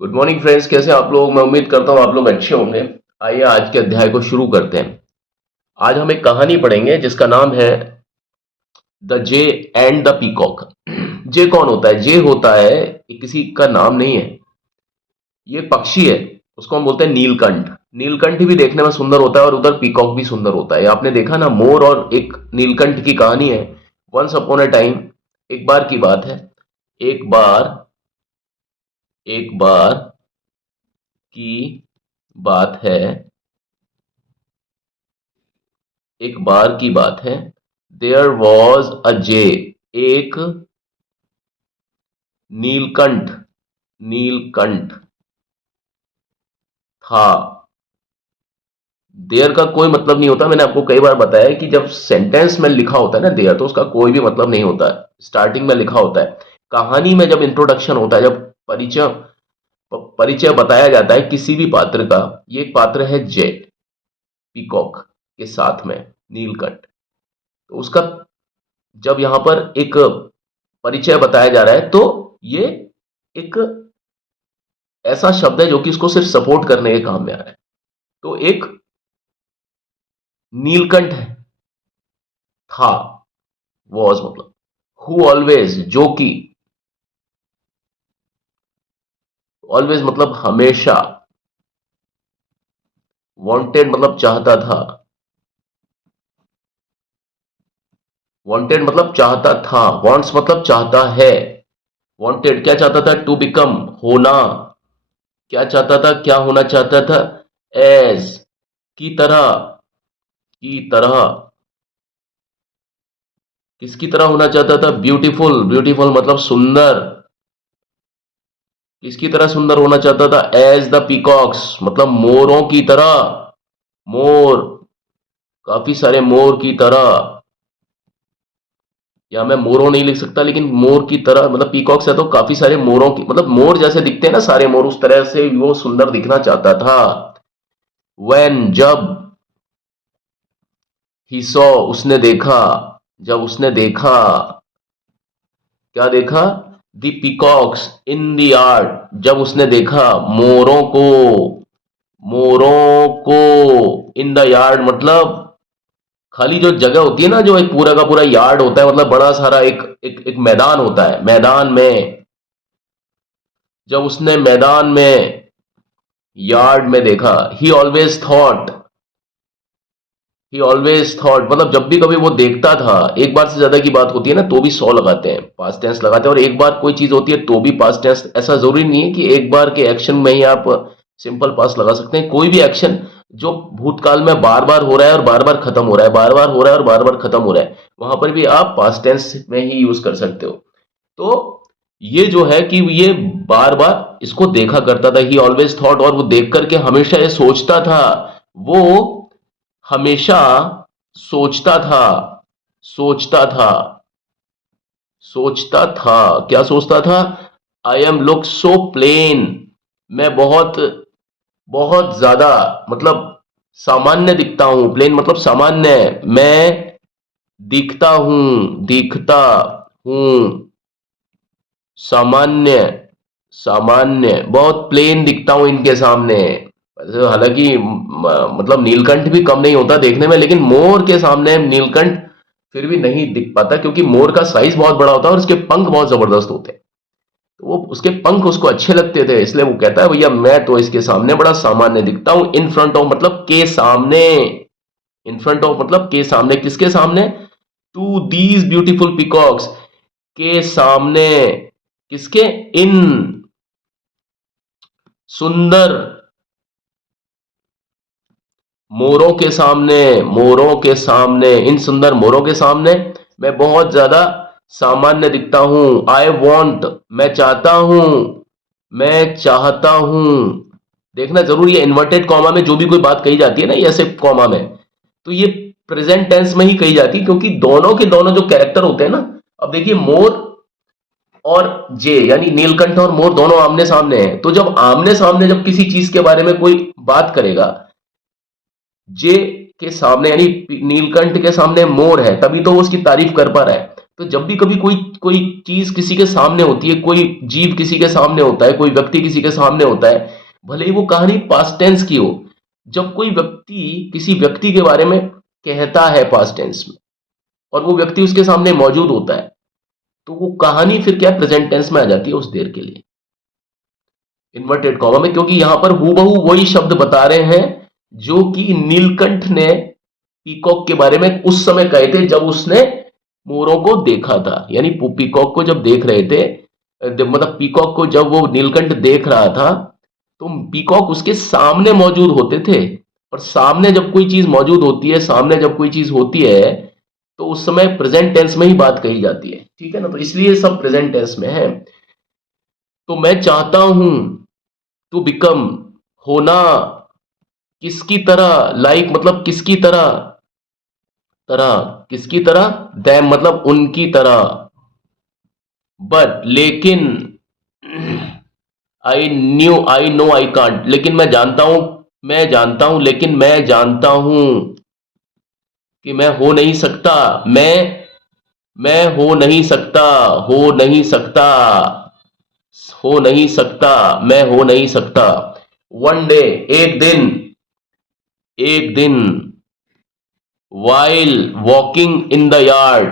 Good morning friends, कैसे हैं आप लोग। मैं उम्मीद करता हूँ आप लोग अच्छे होंगे। आइए आज के अध्याय को शुरू करते हैं। आज हम एक कहानी पढ़ेंगे जिसका नाम है the jay and the peacock. Jay कौन होता है? जे होता है, ये किसी का नाम नहीं है, ये एक पक्षी है। उसको हम बोलते हैं नीलकंठ। नीलकंठ भी देखने में सुंदर होता है और उधर पीकॉक भी सुंदर होता है। आपने देखा ना, मोर और एक नीलकंठ की कहानी है। वंस अपॉन अ टाइम, एक बार की बात है। एक बार की बात है। एक बार की बात है। देयर वॉज अ जे। एक नीलकंठ नीलकंठ था। देयर का कोई मतलब नहीं होता। मैंने आपको कई बार बताया कि जब सेंटेंस में लिखा होता है ना देयर, तो उसका कोई भी मतलब नहीं होता है। स्टार्टिंग में लिखा होता है। कहानी में जब इंट्रोडक्शन होता है, जब परिचय परिचय बताया जाता है किसी भी पात्र का, ये एक पात्र है जे, पीकॉक के साथ में नीलकंठ। तो उसका जब यहां पर एक परिचय बताया जा रहा है, तो ये एक ऐसा शब्द है जो कि इसको सिर्फ सपोर्ट करने के काम में आ रहा है। तो एक नीलकंठ था, वॉज मतलब हु ऑलवेज, जो कि, ऑलवेज मतलब हमेशा, वांटेड मतलब चाहता था, वांटेड मतलब चाहता था, वांट्स मतलब चाहता है। वांटेड क्या चाहता था? टू बिकम, होना। क्या चाहता था? क्या होना चाहता था? एज, की तरह, की तरह। किसकी तरह होना चाहता था? ब्यूटीफुल, ब्यूटीफुल मतलब सुंदर। किसकी तरह सुंदर होना चाहता था? एज द पीकॉक्स मतलब मोरों की तरह। मोर, काफी सारे मोर की तरह। या मैं मोरों नहीं लिख सकता, लेकिन मोर की तरह मतलब पीकॉक्स है तो काफी सारे मोरों की, मतलब मोर जैसे दिखते हैं ना सारे मोर, उस तरह से वो सुंदर दिखना चाहता था। व्हेन, जब, ही सॉ, उसने देखा, जब उसने देखा, क्या देखा? The peacocks in the yard, जब उसने देखा मोरों को, मोरों को इन द यार्ड मतलब खाली जो जगह होती है ना, जो एक पूरा का पूरा यार्ड होता है, मतलब बड़ा सारा एक मैदान होता है। मैदान में, जब उसने मैदान में, यार्ड में देखा। ही ऑलवेज थॉट, ही ऑलवेज थॉट मतलब जब भी कभी वो देखता था, एक बार से ज्यादा की बात होती है ना तो भी सौ लगाते हैं, पास्ट टेंस लगाते हैं। और एक बार कोई चीज होती है तो भी पास्ट टेंस। ऐसा जरूरी नहीं है कि एक बार के एक्शन में ही आप सिंपल पास्ट लगा सकते हैं। कोई भी एक्शन जो भूतकाल में बार बार हो रहा है और बार बार खत्म हो रहा है, बार बार हो रहा है और बार बार खत्म हो रहा है, वहां पर भी आप पास्ट टेंस में ही यूज कर सकते हो। तो ये जो है कि ये बार बार इसको देखा करता था, ही ऑलवेज थॉट, और वो देख करके हमेशा ये सोचता था। वो हमेशा सोचता था, सोचता था, सोचता था। क्या सोचता था? I am look so plain, मैं बहुत बहुत ज्यादा मतलब सामान्य दिखता हूं। प्लेन मतलब सामान्य। मैं दिखता हूं, दिखता हूं सामान्य, सामान्य, बहुत प्लेन दिखता हूं इनके सामने। हालांकि मतलब नीलकंठ भी कम नहीं होता देखने में, लेकिन मोर के सामने नीलकंठ फिर भी नहीं दिख पाता, क्योंकि मोर का साइज बहुत बड़ा होता है और उसके पंख बहुत जबरदस्त होते हैं। तो वो उसके पंख उसको अच्छे लगते थे, इसलिए वो कहता है भैया मैं तो इसके सामने बड़ा सामान्य दिखता हूं। इन फ्रंट ऑफ मतलब के सामने, इन फ्रंट ऑफ मतलब के सामने, किसके सामने? टू दीज ब्यूटीफुल पिकॉक्स, के सामने। किसके? इन सुंदर मोरों के सामने, मोरों के सामने, इन सुंदर मोरों के सामने मैं बहुत ज्यादा सामान्य दिखता हूं। आई वॉन्ट, मैं चाहता हूं, मैं चाहता हूं। देखना जरूरी है, इन्वर्टेड कॉमा में जो भी कोई बात कही जाती है ना, ऐसे कॉमा में, तो ये प्रेजेंट टेंस में ही कही जाती है, क्योंकि दोनों के दोनों जो कैरेक्टर होते हैं ना, अब देखिए मोर और जे यानी नीलकंठ और मोर दोनों आमने सामने हैं। तो जब आमने सामने जब किसी चीज के बारे में कोई बात करेगा, जे के सामने यानी नीलकंठ के सामने मोर है, तभी तो वो उसकी तारीफ कर पा रहा है। तो जब भी कभी कोई कोई चीज किसी के सामने होती है, कोई जीव किसी के सामने होता है, कोई व्यक्ति किसी के सामने होता है, भले ही वो कहानी पास्ट टेंस की हो, जब कोई व्यक्ति किसी व्यक्ति के बारे में कहता है पास्ट टेंस में और वो व्यक्ति उसके सामने मौजूद होता है, तो वो कहानी फिर क्या प्रेजेंट टेंस में आ जाती है उस देर के लिए, इन्वर्टेड कॉमा में, क्योंकि यहां पर हूबहू वही शब्द बता रहे हैं जो कि नीलकंठ ने पीकॉक के बारे में उस समय कहे थे जब उसने मोरों को देखा था। यानी पीकॉक को जब देख रहे थे, मतलब पीकॉक को जब वो नीलकंठ देख रहा था, तो पीकॉक उसके सामने मौजूद होते थे। और सामने जब कोई चीज मौजूद होती है, सामने जब कोई चीज होती है, तो उस समय प्रेजेंट टेंस में ही बात कही जाती है, ठीक है ना। तो इसलिए सब प्रेजेंट टेंस में है। तो मैं चाहता हूं टू बिकम, होना, किसकी तरह, लाइक मतलब किसकी तरह, तरह किसकी तरह, दैम मतलब उनकी तरह, बट लेकिन, आई नो आई कांट, लेकिन मैं जानता हूं, लेकिन मैं जानता हूं कि मैं हो नहीं सकता, मैं हो नहीं सकता, हो नहीं सकता, हो नहीं सकता, मैं हो नहीं सकता। वन डे, एक दिन, एक दिन, while walking in the yard,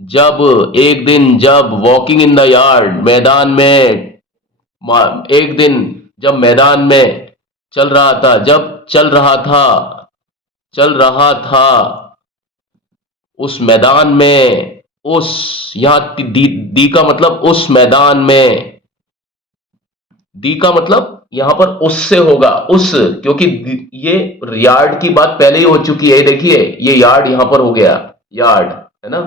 जब, एक दिन जब, वॉकिंग इन द यार्ड मैदान में, एक दिन जब मैदान में चल रहा था, जब चल रहा था, चल रहा था उस मैदान में, उस, यहां दी का मतलब उस मैदान में, दी का मतलब यहां पर उससे होगा, उस, क्योंकि ये यार्ड की बात पहले ही हो चुकी है, देखिए ये यार्ड यहां पर हो गया, यार्ड है ना।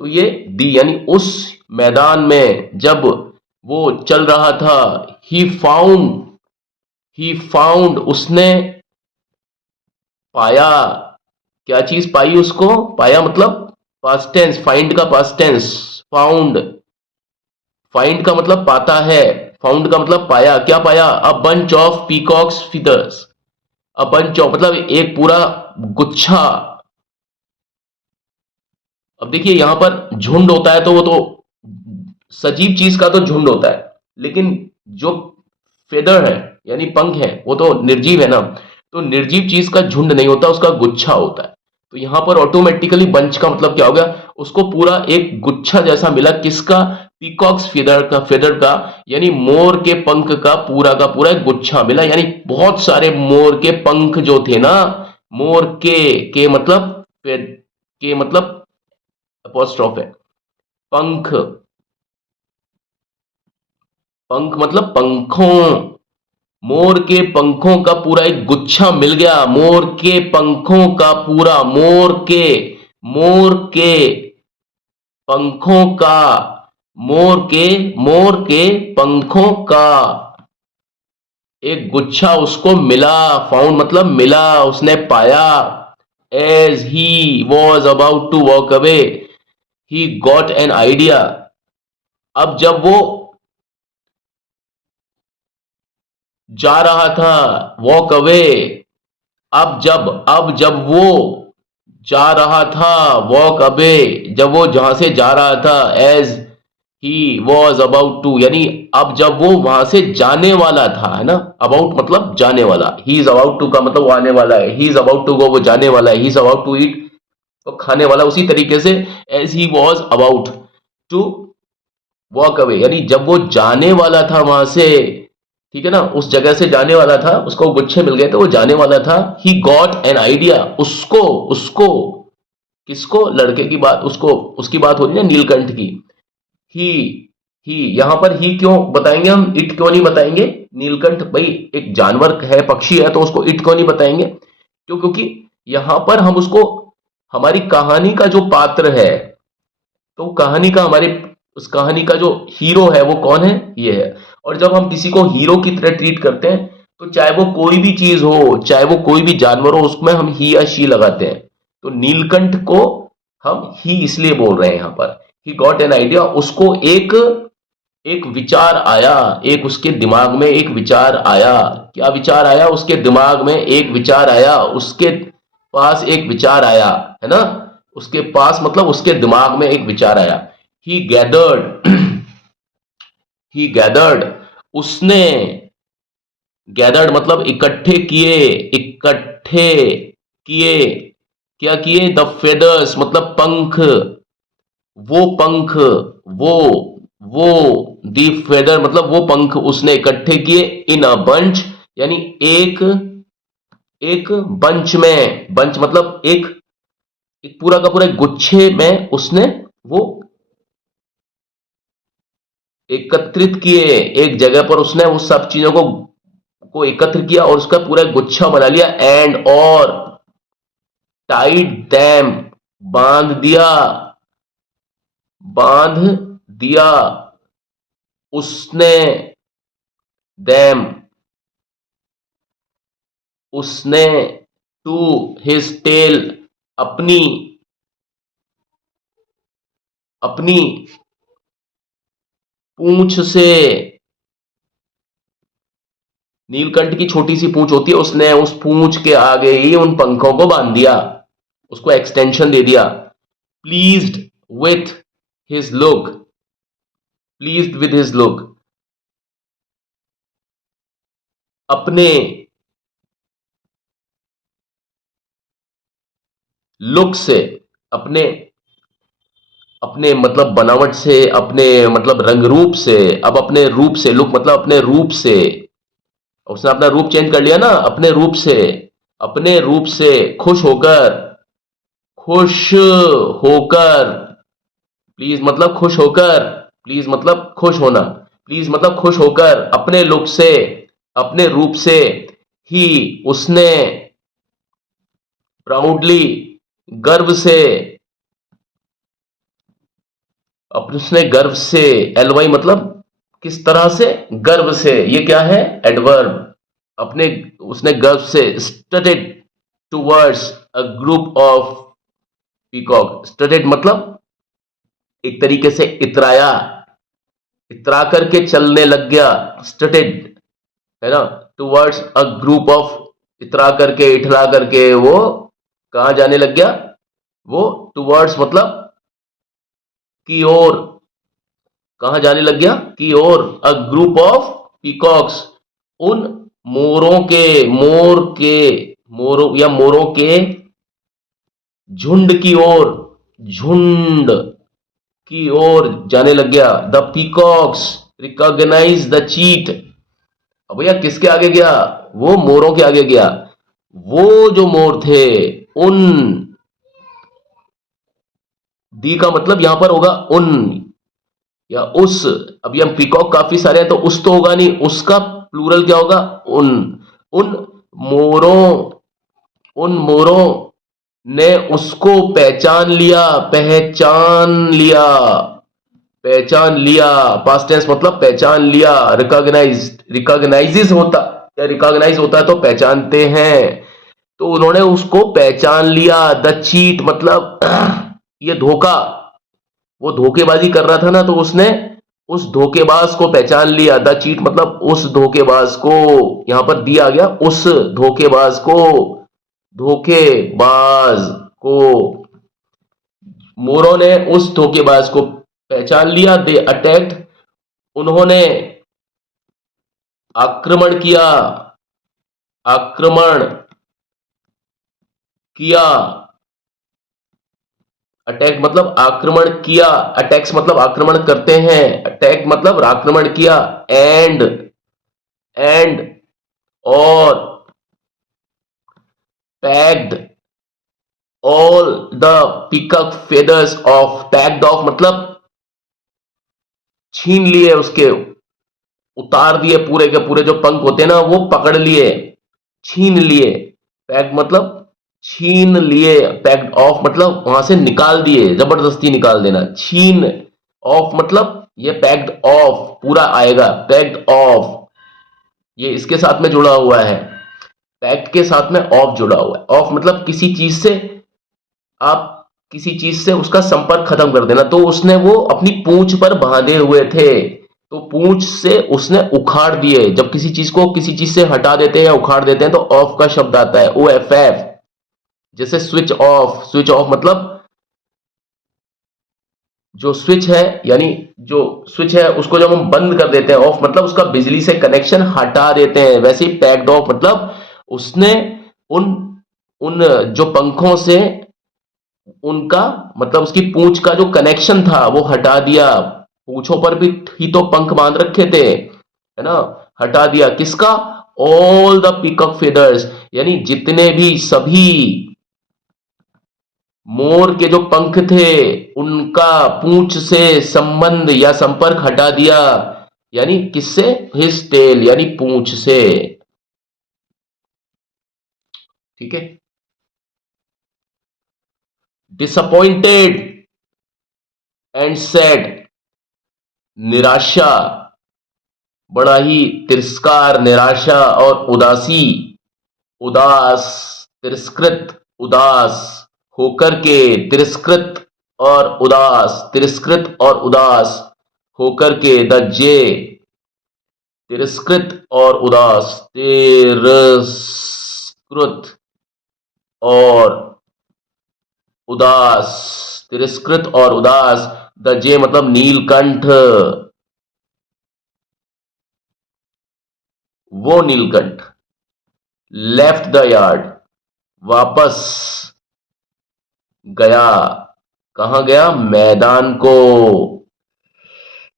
तो ये दी यानी उस मैदान में जब वो चल रहा था, ही फाउंड उसने पाया, क्या चीज पाई उसको, पाया मतलब पास्ट टेंस, फाइंड का पास्ट टेंस, फाउंड, फाइंड का मतलब पाता है, फाउंड का मतलब पाया, क्या पाया, a bunch of peacocks feathers, a bunch of मतलब एक पूरा गुच्छा। अब देखिए यहां पर झुंड होता है तो वो तो सजीव चीज का तो झुंड होता है, लेकिन जो फेदर है यानी पंख है वो तो निर्जीव है ना। तो निर्जीव चीज का झुंड नहीं होता, उसका गुच्छा होता है। तो यहां पर ऑटोमेटिकली बंच का मतलब क्या हो गया, उसको पूरा एक गुच्छा जैसा मिला, किसका, पीकॉक्स फेदर का यानी मोर के पंख का पूरा एक गुच्छा मिला, यानी बहुत सारे मोर के पंख जो थे ना, मोर के मतलब, के मतलब अपॉस्ट्रोफ है, पंख, पंख मतलब पंखों, मोर के पंखों का पूरा एक गुच्छा मिल गया, मोर के पंखों का पूरा, मोर के पंखों का, मोर के पंखों का एक गुच्छा उसको मिला, फाउंड मतलब मिला, उसने पाया। As he was about to walk away, he got an idea, अब जब वो जा रहा था, वॉक अवे, अब जब वो जा रहा था, वॉक अवे, जब वो जहां से जा रहा था, as he was about to यानी अब जब वो वहां से जाने वाला था, है ना, अबाउट मतलब जाने वाला, ही इज अबाउट टू का मतलब वो आने वाला है, he is about to go वो जाने वाला है, he is about to eat तो खाने वाला, उसी तरीके से as he was about to walk away यानी जब वो जाने वाला था वहां से, ठीक है ना, उस जगह से जाने वाला था, उसको गुच्छे मिल गए थे, वो जाने वाला था, ही गॉट एन आइडिया, उसको, उसको, किसको, लड़के की बात, उसको, उसकी बात हो रही है ना, नीलकंठ की। ही ही यहां पर ही क्यों बताएंगे हम, इट क्यों नहीं बताएंगे, नीलकंठ भाई एक जानवर है, पक्षी है, तो उसको इट क्यों नहीं बताएंगे, क्यों, क्योंकि यहां पर हम उसको, हमारी कहानी का जो पात्र है, तो कहानी का हमारे, उस कहानी का जो हीरो है वो कौन है, ये है। और जब हम किसी को हीरो की तरह ट्रीट करते हैं, तो चाहे वो कोई भी चीज हो, चाहे वो कोई भी जानवर हो, उसमें हम ही या शी लगाते हैं। तो नीलकंठ को हम ही इसलिए बोल रहे हैं यहां पर, ही गॉट एन आइडिया, उसको एक, एक विचार आया, एक उसके दिमाग में एक विचार आया, क्या विचार आया, उसके दिमाग में एक विचार आया, उसके पास एक विचार आया, है ना। उसके पास मतलब उसके दिमाग में एक विचार आया। ही गैदर्ड ही गैदर्ड उसने, गैदर्ड मतलब इकट्ठे किए, इकट्ठे किए, क्या किए, द फेदर्स मतलब पंख, वो पंख, वो वो दी फेदर मतलब वो पंख उसने इकट्ठे किए, इन अ बंच यानी एक, एक बंच में, बंच मतलब एक, एक पूरा का पूरा एक गुच्छे में उसने वो एकत्रित किए, एक जगह पर उसने उस सब चीजों को एकत्र किया और उसका पूरा एक गुच्छा बना लिया, एंड और टाइड दैम बांध दिया, बांध दिया उसने, दैम उसने, टू हिज टेल अपनी, अपनी पूंछ से, नीलकंठ की छोटी सी पूंछ होती है, उसने उस पूंछ के आगे ही उन पंखों को बांध दिया, उसको एक्सटेंशन दे दिया। Pleased with his look, pleased with his look अपने लुक से, अपने, अपने मतलब बनावट से, अपने मतलब रंग रूप से, अब अपने रूप से, लुक मतलब अपने रूप से, उसने अपना रूप चेंज कर लिया ना, अपने रूप से, अपने रूप से खुश होकर, खुश होकर, प्लीज मतलब खुश होकर, प्लीज मतलब खुश होना, प्लीज मतलब खुश होकर, अपने लुक से, अपने रूप से, ही उसने, प्राउडली गर्व से, अपने उसने गर्व से, एलवाई मतलब किस तरह से, गर्व से, ये क्या है, एडवर्ब, अपने उसने गर्व से, strutted towards a group of peacock, strutted मतलब एक तरीके से इतराया, इतरा करके चलने लग गया, स्टडेड है ना, टूवर्ड्स अ ग्रुप ऑफ, इतरा करके इठला करके वो कहा जाने लग गया, वो टूवर्ड्स मतलब की ओर, कहा जाने लग गया, की ओर, अ ग्रुप ऑफ पीकॉक्स उन मोरों के, मोर के, मोरों या मोरों के झुंड की ओर, झुंड की ओर जाने लग गया। The peacocks recognise the cheat, अब भैया किसके आगे गया, वो मोरों के आगे गया, वो जो मोर थे, उन, दी का मतलब यहां पर होगा उन या उस, अभी हम पीकॉक काफी सारे हैं तो उस तो होगा नहीं, उसका प्लूरल क्या होगा, उन, उन मोरों, उन मोरों ने उसको पहचान लिया, पहचान लिया, पहचान लिया, पास्ट टेंस मतलब पहचान लिया, रिकॉग्नाइज, रिकॉग्नाइजेस होता, या रिकॉग्नाइज होता है तो पहचानते हैं, तो उन्होंने उसको पहचान लिया, द चीट मतलब ये धोखा, वो धोखेबाजी कर रहा था ना, तो उसने उस धोखेबाज को पहचान लिया, द चीट मतलब उस धोखेबाज को, यहां पर दिया गया उस धोखेबाज को, धोखेबाज को, मोरों ने उस धोखेबाज को पहचान लिया, दे अटैक्ड उन्होंने आक्रमण किया, आक्रमण किया, अटैक मतलब आक्रमण किया, अटैक्स मतलब आक्रमण करते हैं, अटैक मतलब आक्रमण किया, एंड, एंड और packed all the pickup feathers of, packed of मतलब छीन लिए उसके, उतार दिए पूरे के पूरे जो पंख होते हैं ना वो पकड़ लिए, छीन लिए, पैक मतलब छीन लिए, पैक्ड ऑफ मतलब वहां से निकाल दिए, जबरदस्ती निकाल देना, छीन, ऑफ मतलब ये पैक्ड ऑफ पूरा आएगा, पैक्ड ऑफ, ये इसके साथ में जुड़ा हुआ है, पैक्ट के साथ में ऑफ जुड़ा हुआ है, ऑफ मतलब किसी चीज से, आप किसी चीज से उसका संपर्क खत्म कर देना, तो उसने वो अपनी पूंछ पर बांधे हुए थे, तो पूंछ से उसने उखाड़ दिए, जब किसी चीज को किसी चीज से हटा देते हैं या उखाड़ देते हैं तो ऑफ का शब्द आता है, ओ एफ एफ, जैसे स्विच ऑफ, स्विच ऑफ मतलब जो स्विच है, यानी जो स्विच है उसको जब हम बंद कर देते हैं, ऑफ मतलब उसका बिजली से कनेक्शन हटा देते हैं, वैसे ही पैक्ड ऑफ मतलब उसने उन उन जो पंखों से उनका मतलब उसकी पूंछ का जो कनेक्शन था वो हटा दिया। पूंछों पर भी ही तो पंख बांध रखे थे, है ना। हटा दिया किसका? ऑल द पीकॉक फेदर्स, यानी जितने भी सभी मोर के जो पंख थे उनका पूंछ से संबंध या संपर्क हटा दिया। यानी किससे? हिज टेल, यानी पूंछ से। ठीक है। डिसअपॉइंटेड एंड सैड, निराशा, बड़ा ही तिरस्कार, निराशा और उदासी, उदास, तिरस्कृत, उदास होकर के, तिरस्कृत और उदास, तिरस्कृत और उदास होकर के, द जे, तिरस्कृत और उदास, तिरस्कृत और उदास, तिरस्कृत और उदास, द जे मतलब नीलकंठ, वो नीलकंठ, लेफ्ट द यार्ड, वापस गया। कहां गया? मैदान को,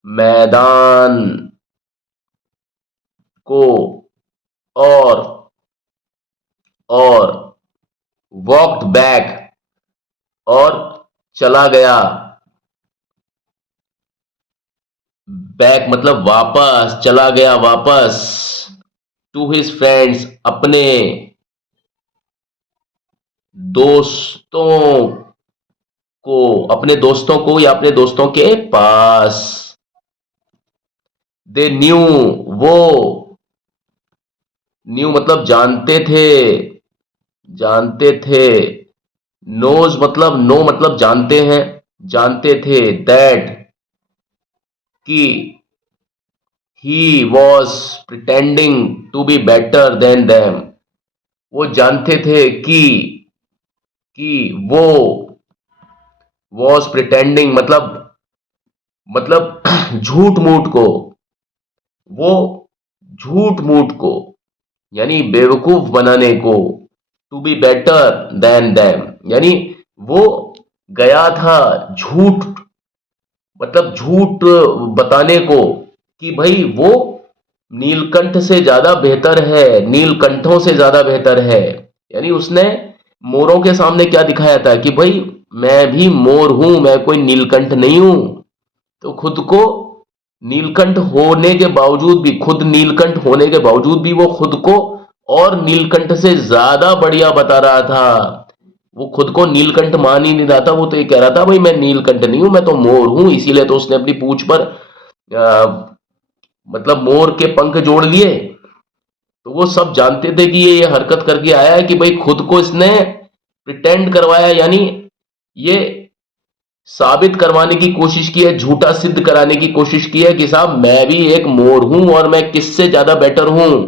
मैदान को, और और वॉक्ड बैक, और चला गया। बैक मतलब वापस, चला गया वापस। टू हिज फ्रेंड्स, अपने दोस्तों को, अपने दोस्तों को या अपने दोस्तों के पास। दे न्यू, वो, न्यू मतलब जानते थे, जानते थे। नोज मतलब, नो मतलब जानते हैं, जानते थे। दैट, कि he was pretending to be better than them, वो जानते थे कि वो, वॉज प्रिटेंडिंग मतलब झूठ मूठ को, वो झूठ मूठ को यानी बेवकूफ बनाने को, to be better than them यानी वो गया था झूठ, मतलब झूठ बताने को कि भाई वो नीलकंठ से ज्यादा बेहतर है, नीलकंठों से ज्यादा बेहतर है। यानी उसने मोरों के सामने क्या दिखाया था कि भाई मैं भी मोर हूं, मैं कोई नीलकंठ नहीं हूं। तो खुद को नीलकंठ होने के बावजूद भी, खुद नीलकंठ होने के बावजूद भी वो खुद को और नीलकंठ से ज्यादा बढ़िया बता रहा था। वो खुद को नीलकंठ मान ही नहीं रहा था, वो तो ये कह रहा था भाई मैं नीलकंठ नहीं हूं, मैं तो मोर हूं। इसीलिए तो उसने अपनी पूंछ पर मतलब मोर के पंख जोड़ लिए। तो वो सब जानते थे कि ये हरकत करके आया है कि भाई खुद को इसने प्रिटेंड करवाया, यानी ये साबित करवाने की कोशिश की है, झूठा सिद्ध कराने की कोशिश की है कि साहब मैं भी एक मोर हूं और मैं किससे ज्यादा बेटर हूं,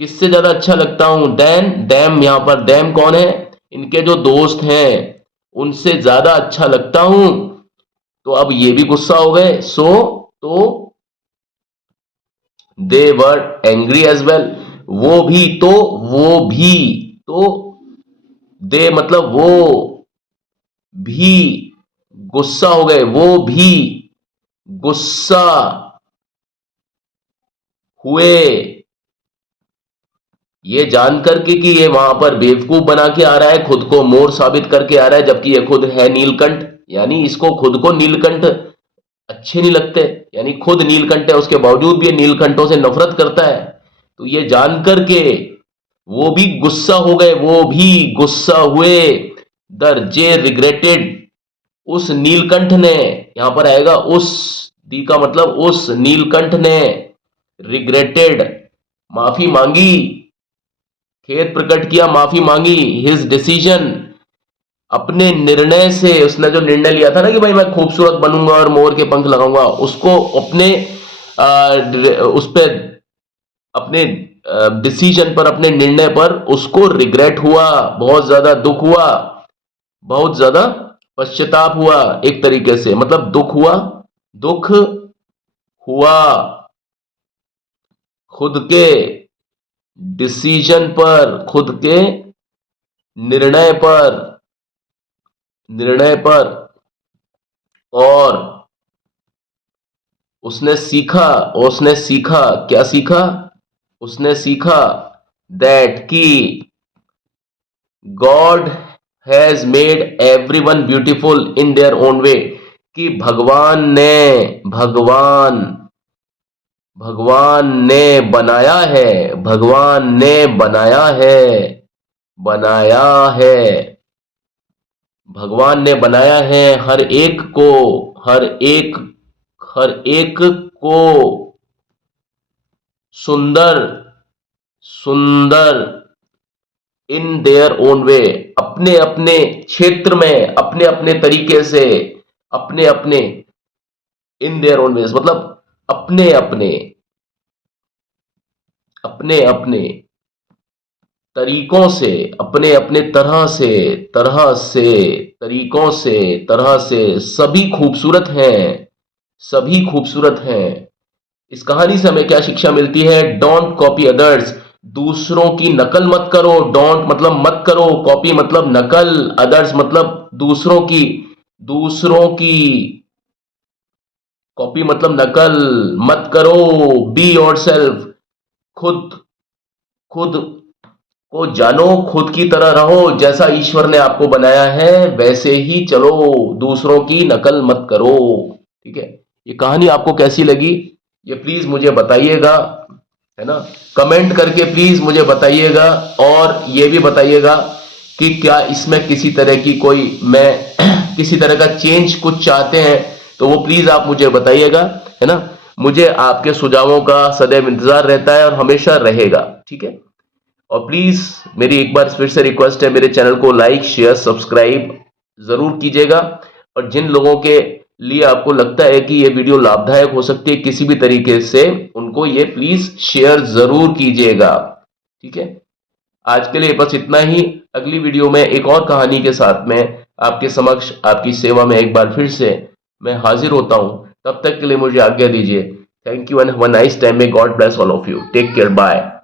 किससे ज्यादा अच्छा लगता हूं देन डैम। यहां पर डैम कौन है? इनके जो दोस्त हैं उनसे ज्यादा अच्छा लगता हूं। तो अब ये भी गुस्सा हो गए। सो तो दे वर एंग्री एज वेल, वो भी तो, वो भी तो, दे मतलब वो भी गुस्सा हो गए, वो भी गुस्सा हुए, ये जानकर कि ये वहां पर बेवकूफ बना के आ रहा है, खुद को मोर साबित करके आ रहा है, जबकि ये खुद है नीलकंठ। यानी इसको खुद को नीलकंठ अच्छे नहीं लगते, यानी खुद नीलकंठ है उसके बावजूद भी ये नीलकंठों से नफरत करता है। तो ये जानकर के वो भी गुस्सा हो गए, वो भी गुस्सा हुए। जे रिग्रेटेड, उस नीलकंठ ने, यहां पर आएगा उस, दी का मतलब उस नीलकंठ ने, रिग्रेटेड माफी मांगी, खेद प्रकट किया, माफी मांगी। हिज डिसीजन, अपने निर्णय से, उसने जो निर्णय लिया था ना कि भाई मैं खूबसूरत बनूंगा और मोर के पंख लगाऊंगा, उसको अपने उस पे, अपने डिसीजन पर, अपने निर्णय पर उसको रिग्रेट हुआ, बहुत ज्यादा दुख हुआ, बहुत ज्यादा पश्चाताप हुआ एक तरीके से, मतलब दुख हुआ, दुख हुआ खुद के डिसीजन पर, खुद के निर्णय पर, निर्णय पर, और उसने सीखा, उसने सीखा, क्या सीखा? उसने सीखा दैट कि God has made everyone beautiful in their own way, कि भगवान ने बनाया है, भगवान ने बनाया है, बनाया है, भगवान ने बनाया है हर एक को, हर एक, हर एक को सुंदर, सुंदर, इन देयर ओन वे, अपने अपने क्षेत्र में, अपने अपने तरीके से, अपने अपने, इन देयर ओन वेज मतलब अपने अपने, अपने अपने तरीकों से, अपने अपने तरह से, तरह से, तरीकों से, तरह से, सभी खूबसूरत हैं, सभी खूबसूरत हैं। इस कहानी से हमें क्या शिक्षा मिलती है? डोंट कॉपी अदर्स, दूसरों की नकल मत करो। डोंट मतलब मत करो, कॉपी मतलब नकल, अदर्स मतलब दूसरों की, दूसरों की, कॉपी मतलब नकल मत करो। बी योरसेल्फ, खुद, खुद को जानो, खुद की तरह रहो, जैसा ईश्वर ने आपको बनाया है वैसे ही चलो, दूसरों की नकल मत करो। ठीक है, ये कहानी आपको कैसी लगी ये प्लीज मुझे बताइएगा, है ना, कमेंट करके प्लीज मुझे बताइएगा, और ये भी बताइएगा कि क्या इसमें किसी तरह की कोई, मैं किसी तरह का चेंज कुछ चाहते हैं तो वो प्लीज आप मुझे बताइएगा, है ना। मुझे आपके सुझावों का सदैव इंतजार रहता है और हमेशा रहेगा। ठीक है, और प्लीज मेरी एक बार फिर से रिक्वेस्ट है, मेरे चैनल को लाइक शेयर सब्सक्राइब जरूर कीजिएगा, और जिन लोगों के लिए आपको लगता है कि ये वीडियो लाभदायक हो सकती है किसी भी तरीके से, उनको ये प्लीज शेयर जरूर कीजिएगा। ठीक है, आज के लिए बस इतना ही। अगली वीडियो में एक और कहानी के साथ में आपके समक्ष, आपकी सेवा में एक बार फिर से मैं हाजिर होता हूं। तब तक के लिए मुझे आज्ञा दीजिए। Thank you and have a nice time. May God bless all of you. Take care, bye.